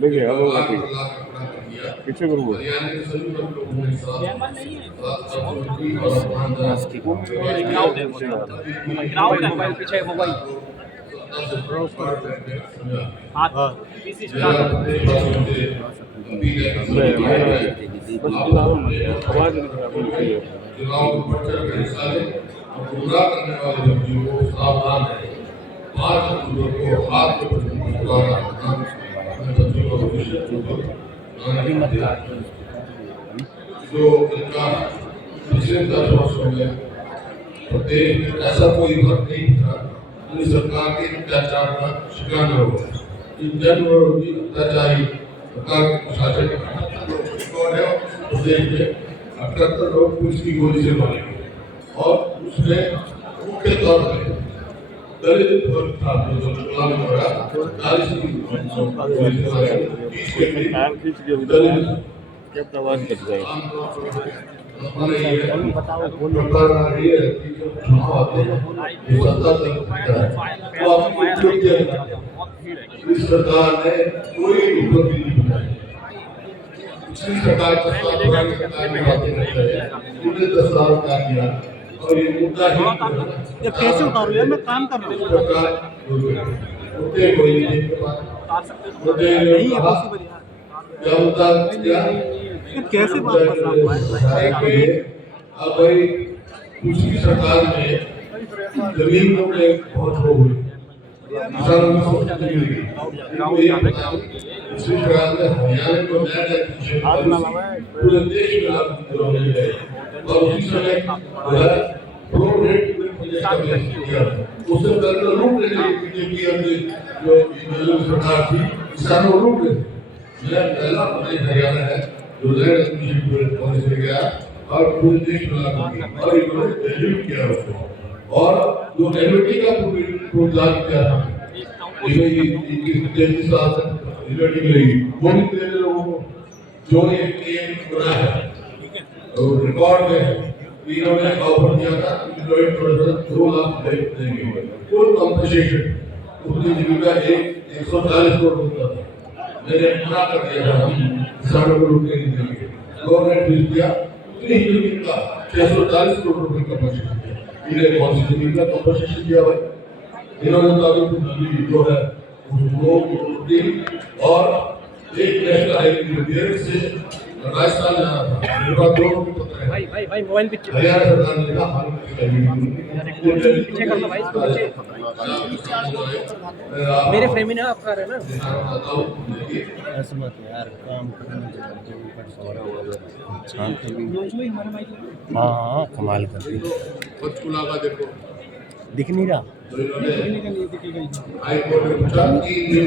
देखिए अब होगा ठीक। लाख अपना कर दिया। पीछे करूँ हरियाणा के सभी लोगों ने साथ ग्राउंड है, ग्राउंड है, मोबाइल पीछे है, मोबाइल हाँ पीसी स्टार्ट हो आवाज नहीं चुनाव में बढ़ चढ़ कर हिस्सा लें और गुमराह करने वाले व्यक्तियों को सावधान रहें। 5 अक्टूबर को हाथ में दोबारा अपने बच्चों का भविष्य जो इनका पिछले 10 वर्षों में प्रदेश में ऐसा कोई वर्ग नहीं था जो सरकार के अत्याचार का शिकार न हो। इन जन विरोधी अत्याचारी सरकार के प्रशासन रिकॉर्ड है प्रदेश में 78 लोग पुलिस की गोली से मारे और उसमें मुख्य तौर पर दलित वर्ग था जो चुनाव में लड़ा 40 की दलित क्या आवाज कट जाए। इस सरकार ने कोई उपलब्धि नहीं बनाई। पिछली सरकार के साथ पुरानी सरकार में बातें करते हैं, उन्होंने 10 साल क्या किया और ये मुद्दा ही ये कैसे उतारू यार, मैं काम कर रहा हूँ। सरकार मुद्दे कोई नहीं मुद्दे नहीं कहा क्या मुद्दा क्या कैसे अब भाई दूसरी सरकार में जमीन में बहुत हो गई किसानों की सोच नहीं हुई। दूसरी सरकार में हरियाणा को नया पूरे देश में लागू होने गए और उसी समय रोड रेट किया उससे पहले लूट रहे बीजेपी जो सरकार थी किसानों लूट रहे। यह पहला प्रदेश हरियाणा है जो लैंड एक्विजिशन पॉलिसी में गया और पूरे देश में लागू किया और इन्होंने एलिट किया उसको और जो एलिटी का प्रोग्राम किया था इसमें ये 33 साल तक एलिटी मिलेगी वो भी तेरे लोगों को जो ये केम बना है और रिकॉर्ड में इन्होंने ऑफर किया था कि 2 लाख देंगे फुल कॉम्पनसेशन उनकी जीविका 140 करोड़ होता था। मैंने मना कर दिया था किसानों को रुकने नहीं देंगे। गवर्नमेंट ने दिया उतनी ही जमीन का 640 करोड़ रुपए का कॉम्पनसेशन दिया। इन्हें कौन सी जमीन का कॉम्पनसेशन दिया भाई? इन्होंने जो है वो दी और एक नेशनल हाईवे से राजस्थान जाना था। उनका 2 पत्र है भाई मोबाइल पीछे हरियाणा सरकार ने कहा पीछे करना भाई, इसको पीछे मेरे फ्रेम में ना आप कर रहे हैं ना। ऐसा मत यार, काम करना हाँ कमाल कर रही। पंचकुला का देखो दिख नहीं रहा। हाई कोर्ट ने पूछा कि ये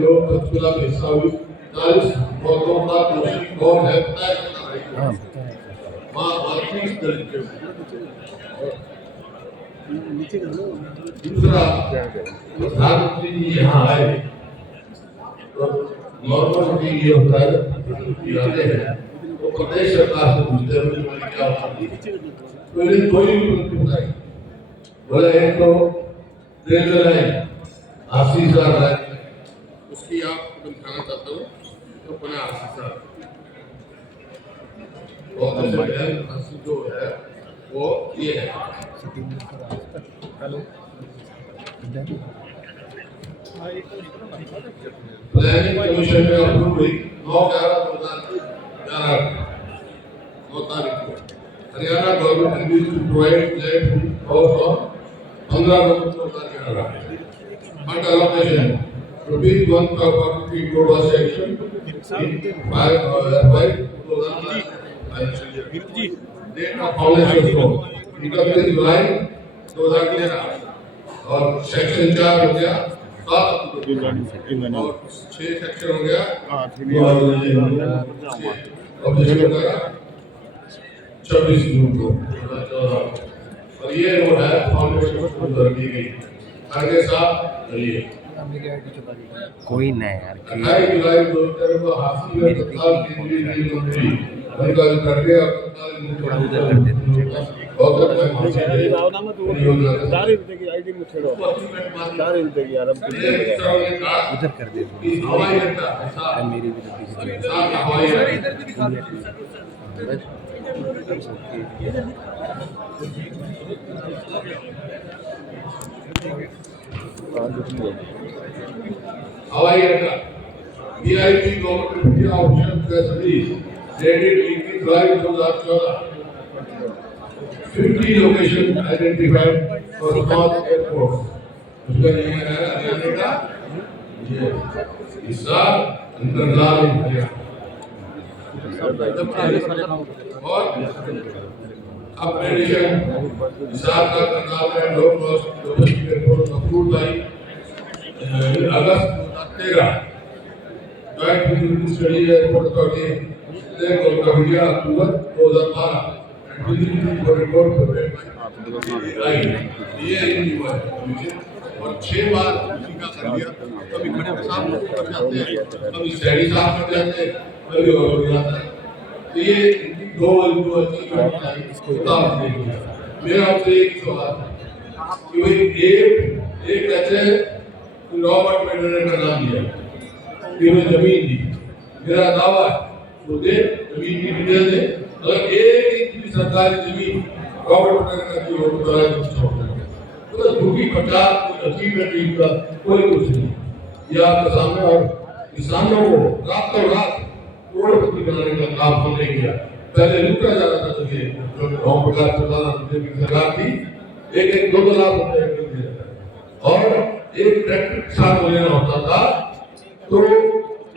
लोग पंचकुला में हिस्सा हुई 40 मौतों का दोषी कौन है बताया जाता है। मां वाल्मीकि दलित के दूसरा प्रधानमंत्री जी यहाँ आए तो नॉर्मल ये होता है आते हैं तो प्रदेश सरकार से पूछते हैं क्या होता है तो इन्हें 2 ही बताई। बोले एक तो रेलवे लाइन 80,000 है उसकी आप दिखाना चाहता हूँ तो 80,000 और जो है वो ये है। प्लानिंग कमीशन में अप्रूव हुई 9/11/2011 9 तारीख को। Haryana government agrees to provide land for 15 November 2011 and allocation rupees 143 crore was sanctioned in 5/2009 financial year. Date of foundation stone income is July 2013 और सेक्शन 4 हो गया 7 अक्टूबर और 6 सेक्शन हो गया ऑब्जेक्शन हो गया 26 जून को 2014 और ये रोड है फाउंडेशन पर की गई आगे साथ चलिए कोई नहीं यार। 28 जुलाई 2013 को हासिल में तत्काल केंद्रीय रेल मंत्री अधिकारी करके थोड़ा उधर कर देते सारी देखिए आईडी में छेड़ो सारी देखिए यार अब उधर कर देते हवाई अड्डा मेरी भी तो हवाई अड्डा हवाई अड्डा VIP government India option facilities dated 18 July 2014 50 location identified for small airport उसका नाम है हरियाणा का हिसार अंतरलाल और अपग्रेडेशन हिसार का अंतरलाल है low cost domestic airport approved by August 2013 joint feasibility study airport authority ने गवर्नमेंट अक्टूबर 2012 फिजिबिलिटी रिपोर्ट ये हुआ है और 6 बार टीका कर दिया कभी खड़े साहब कर जाते हैं कभी शहरी साहब कर जाते हैं कभी और हो जाता है तो ये दो मेरा आपसे एक सवाल कि भाई एक कहते हैं रॉबर्ट मेडर का नाम दिया कि उन्हें जमीन दी मेरा दावा है वो दे जमीन की डिटेल दे अगर एक सरकारी जमीन रॉबर्ट मेडर का दी हो तो झूठी प्रचार अचीवमेंट का कोई कुछ नहीं ये आपके सामने और किसानों को रातों रात करोड़पति बनाने का काम हमने किया पहले लूटा जा रहा था कि जो गांव प्रकार सरकार थी एक 2 लाख रुपए और एक ट्रैक्टर किसान को लेना होता था तो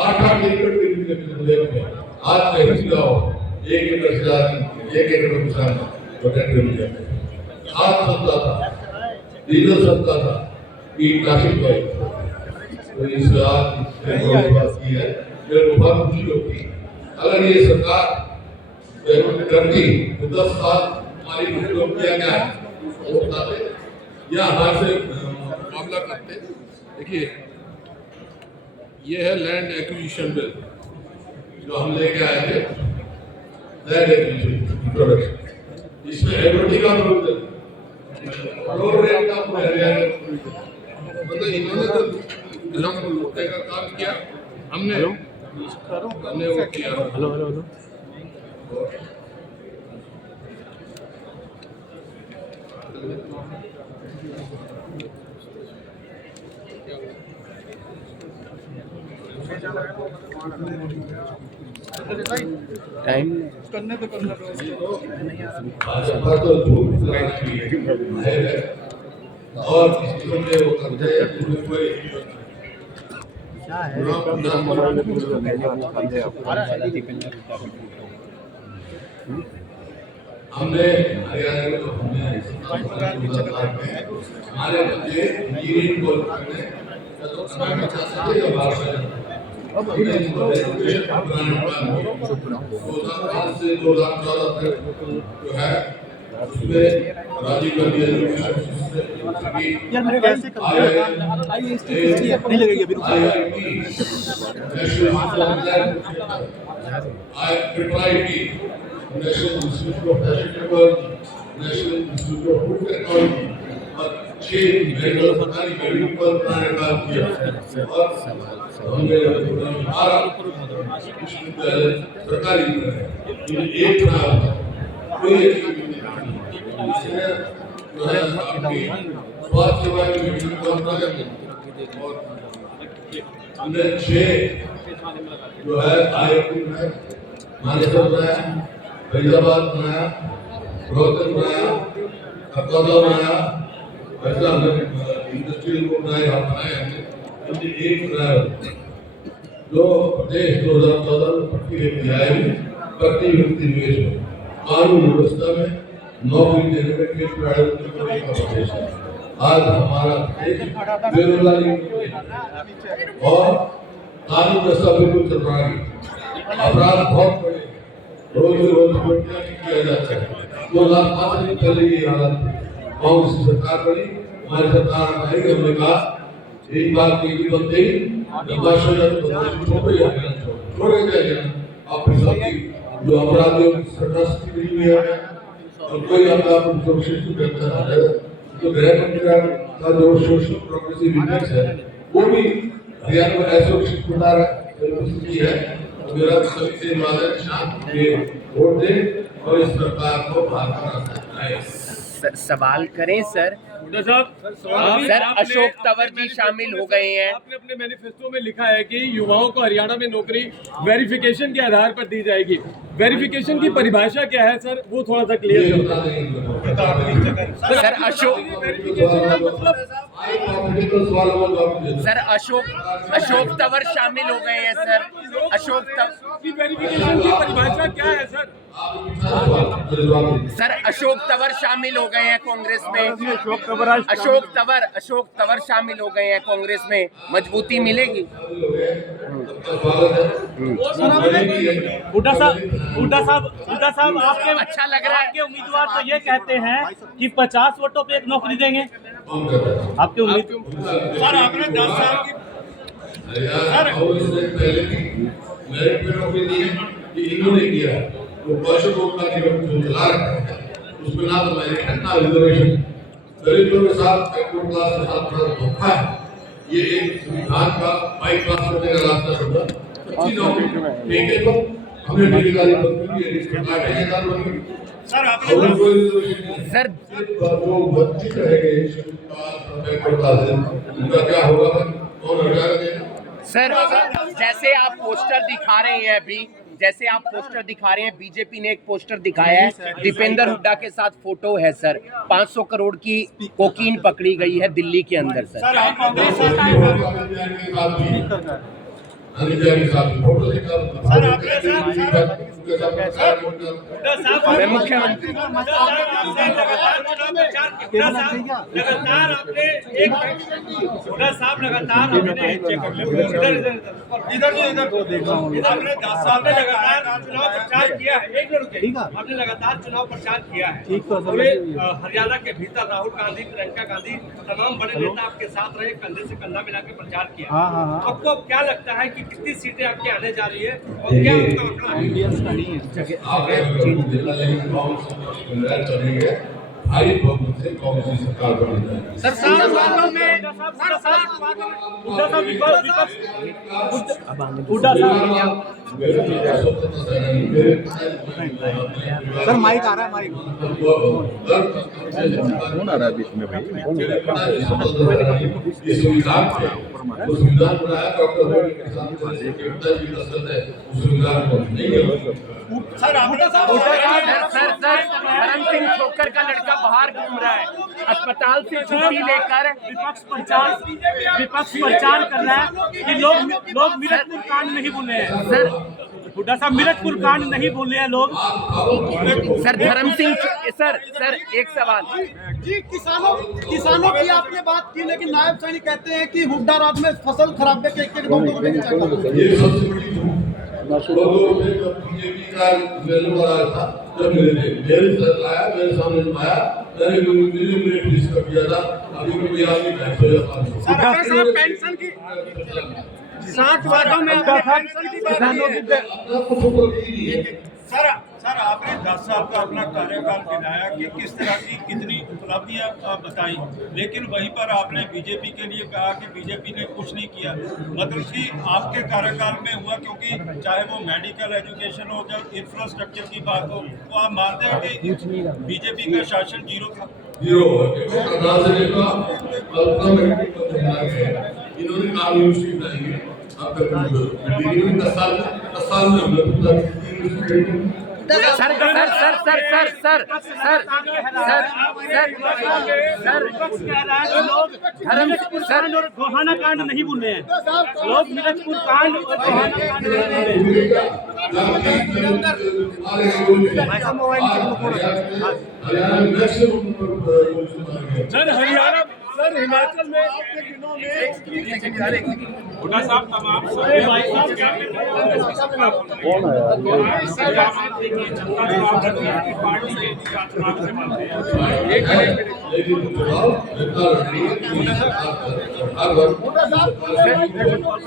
8-8 एकड़ के लिए आज कहीं जाओ 1 एकड़ से 1 एकड़ में किसान को ट्रैक्टर मिल जाते आज सस्ता था डीजल सस्ता था कीटनाशक तो इस बात की है मेरे को बहुत खुशी होती अगर ये सरकार करती तो 10 साल हमारी को किया गया है वो बताते या हमारे से मामला करते देखिए ये है लैंड एक्विजिशन बिल जो हम लेके आए थे लैंड एक्विजिशन प्रोडक्शन इसमें एग्रोटी का प्रोविजन रोड रेट का प्रोविजन मतलब इन्होंने तो हम लूटने का काम किया हमने वो किया हेलो टाइम करने तो करना और इसमें वो करते हैं क्या है हमने हरियाणा में तो हमारे बच्चे इंजीनियरिंग कोर्स करने तो समय चाहते हैं अब से 2014 तक जो है उसमें राजीव गांधी यार मेरे कैसे नहीं लगेगी अभी national institute of technology national institute of food technology और 6 मेडिकल सरकारी मेडिकल पर काम किया और हमने 12 विश्वविद्यालय सरकारी एक था कोई जो है आपकी स्वास्थ्य सेवा में मेडिकल कॉलेज और हमने 6 जो है आईआईटी में मानेसर बनाया फरीदाबाद बनाया रोहतक बनाया अकोला बनाया ऐसा हमने इंडस्ट्रियल को बनाया हमने एक बनाया जो प्रदेश 2014 में प्रति व्यक्ति निवेश में कानून व्यवस्था में नौकरी देने में केस का प्रदेश है आज हमारा देश बेरोजगारी और कानून व्यवस्था बिल्कुल चल रहा है अपराध बहुत बड़े रोज किया जाता है 2 लाख 5 दिन पहले ये हालत कांग्रेस की सरकार बनी हमारी सरकार आई हमने कहा एक बार की बंद नहीं छोड़े जाएगा अपनी सबकी जो अपराधियों की सजा मिली है और कोई अपराध सुरक्षित करता है तो गृह मंत्री का जो सोशल प्रोग्रेसिव इंडेक्स है वो भी हरियाणा में असुरक्षित बता रहा है। मेरा सभी से निवेदन शांत के वोट दें और इस सरकार को भाजपा सवाल करें सर। सर अशोक तंवर जी शामिल हो गए हैं। आपने अपने मैनिफेस्टो में लिखा है कि युवाओं को हरियाणा में नौकरी वेरिफिकेशन के आधार पर दी जाएगी। वेरिफिकेशन की परिभाषा क्या है सर, वो थोड़ा सा क्लियर करें। सर अशोक अशोक तंवर शामिल हो गए हैं सर। अशोक तंवर की वेरिफिकेशन की परिभाषा क्या है सर? सर अशोक तंवर शामिल हो गए हैं कांग्रेस में। अशोक तंवर शामिल हो गए हैं कांग्रेस में, मजबूती मिलेगी। हुड्डा साहब आपके अच्छा लग रहा है। आपके उम्मीदवार तो ये कहते हैं कि 50 वोटों पे एक नौकरी देंगे। आपके उम्मीदवार सर आपने 10 साल की पहले की मेरिट पे नौकरी दी है कि इन्होंने किया वो कौशल रोजगार निगम जो चला रखा है उसमें ना तो मेरिट है ना रिजर्वेशन। दलितों के साथ बैकवर्ड क्लास के साथ बड़ा धोखा है। ये एक संविधान का बाईपास करने का रास्ता समझा। अच्छी नौकरी ठेके पर हमने ठेकेदारी बंद कर दी, सरकार ठेकेदार बन गई। सर सर जो वंचित रह गए बैकवर्ड क्लास उनका क्या होगा, कौन हटाया देगा? सर जैसे आप पोस्टर दिखा रहे हैं अभी, जैसे आप पोस्टर दिखा रहे हैं, बीजेपी ने एक पोस्टर दिखाया है, दीपेंद्र हुड्डा के साथ फोटो है सर। 500 करोड़ की कोकीन पकड़ी गई है दिल्ली के अंदर सर। मैं मुख्यमंत्री आपने लगातार चुनाव प्रचार किया है। हरियाणा के भीतर राहुल गांधी, प्रियंका गांधी, तमाम बड़े नेता आपके साथ रहे, कंधे से कंधा मिला के प्रचार किया। आपको क्या लगता है कि कितनी सीटें आपके आने जा रही है और क्या उनका आंकड़ा है? भारी बहुमत से कांग्रेस की सरकार बनी जाएगी। सर 7 सालों में सर माइक आ रहा है, माइक कौन आ रहा है बीच में भाई? संविधान बनाया डॉक्टर संविधान को नहीं सर धर्म सिंह छोकर का लड़का बाहर घूम रहा है, अस्पताल से छुट्टी लेकर। विपक्ष प्रचार कर रहा है कि लोग मिर्चपुर कांड नहीं भूले हैं। सर हुड्डा साहब मिर्चपुर कांड नहीं भूले हैं लोग। सर धर्म सिंह सर एक सवाल जी, किसानों की आपने बात की, लेकिन नायब सैनिक कहते हैं कि हुड्डा राज में फसल खराबे के 1-2 रुपए की चाहिए। ये सबसे बड़ी लोगों में जब बीजेपी का मेनू आया था, जब मेरे साथ आया, मेरे सामने आया, मैंने मिनिमम फीस कर दिया था। अभी कोई आदमी 250 पेंशन की 60 वादों में पेंशन की बात सर आपने 10 साल का अपना कार्यकाल गिनाया कि किस तरह की कितनी उपलब्धियां बताई, लेकिन वहीं पर आपने बीजेपी के लिए कहा कि बीजेपी ने कुछ नहीं किया। मतलब कि आपके कार्यकाल में हुआ, क्योंकि चाहे वो मेडिकल एजुकेशन हो, जब इंफ्रास्ट्रक्चर की बात हो, तो आप मानते हैं कि बीजेपी का शासन जीरो था? इन्होंने काम यूनिवर्सिटी बनाएंगे अब तक 10 साल में हमने सर गोहाना कांड नहीं भूले हैं लोग। मिर्चपुर कांड और गोहाना कांड हरियाणा सर हिमाचल में आपके दिनों में हुड्डा साहब तमाम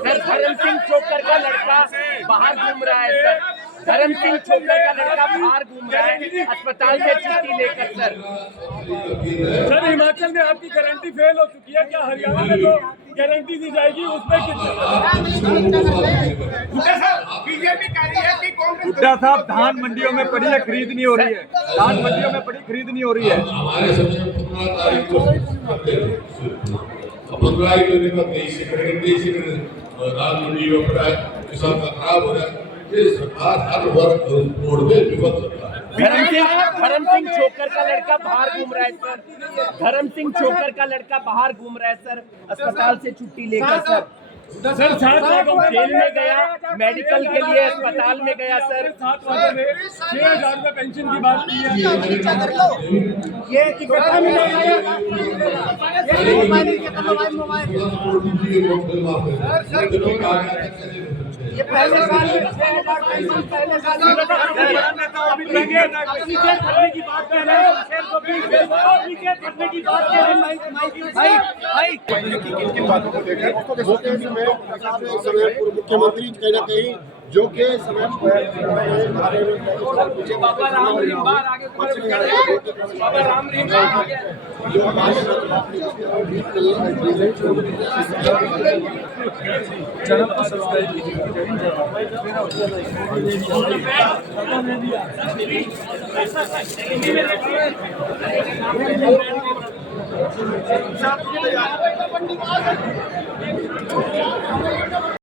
धर्म सिंह छोकर का लड़का बाहर घूम रहा है सर। धर्म सिंह छोकर का लड़का बाहर घूम रहा है अस्पताल से छुट्टी लेकर सर। सर हिमाचल में आपकी गारंटी फेल हो चुकी है, क्या हरियाणा में जो गारंटी दी जाएगी उसमें बीजेपी कह रही है कि कांग्रेस हुड्डा साहब धान मंडियों में पड़ी है, खरीद नहीं हो रही है, धान मंडियों में पड़ी खरीद नहीं हो रही है। हमारे समय 15 तारीख को 15 को 23 धान मंडी में पड़ा है, किसान का खराब हो रहा है। ये सरकार हर वर्ग मोड़ में विफल सरकार है। धर्म सिंह छोकर का लड़का बाहर घूम रहा है सर। धर्म सिंह छोकर का लड़का बाहर घूम रहा है सर अस्पताल से छुट्टी लेकर सर। सर 7 लाख जेल में गया, मेडिकल के लिए अस्पताल में गया सर। 7 लाख में 6,000 रुपए पेंशन की बात की है। ये इकट्ठा ये पहले साल में 6,000 पेंशन पहले साल में भरने की बात कर रहे हैं। किन बातों को देखा उसको समय पूर्व मुख्यमंत्री कहीं ना कहीं जो के समय चैनल को सब्सक्राइब कीजिए।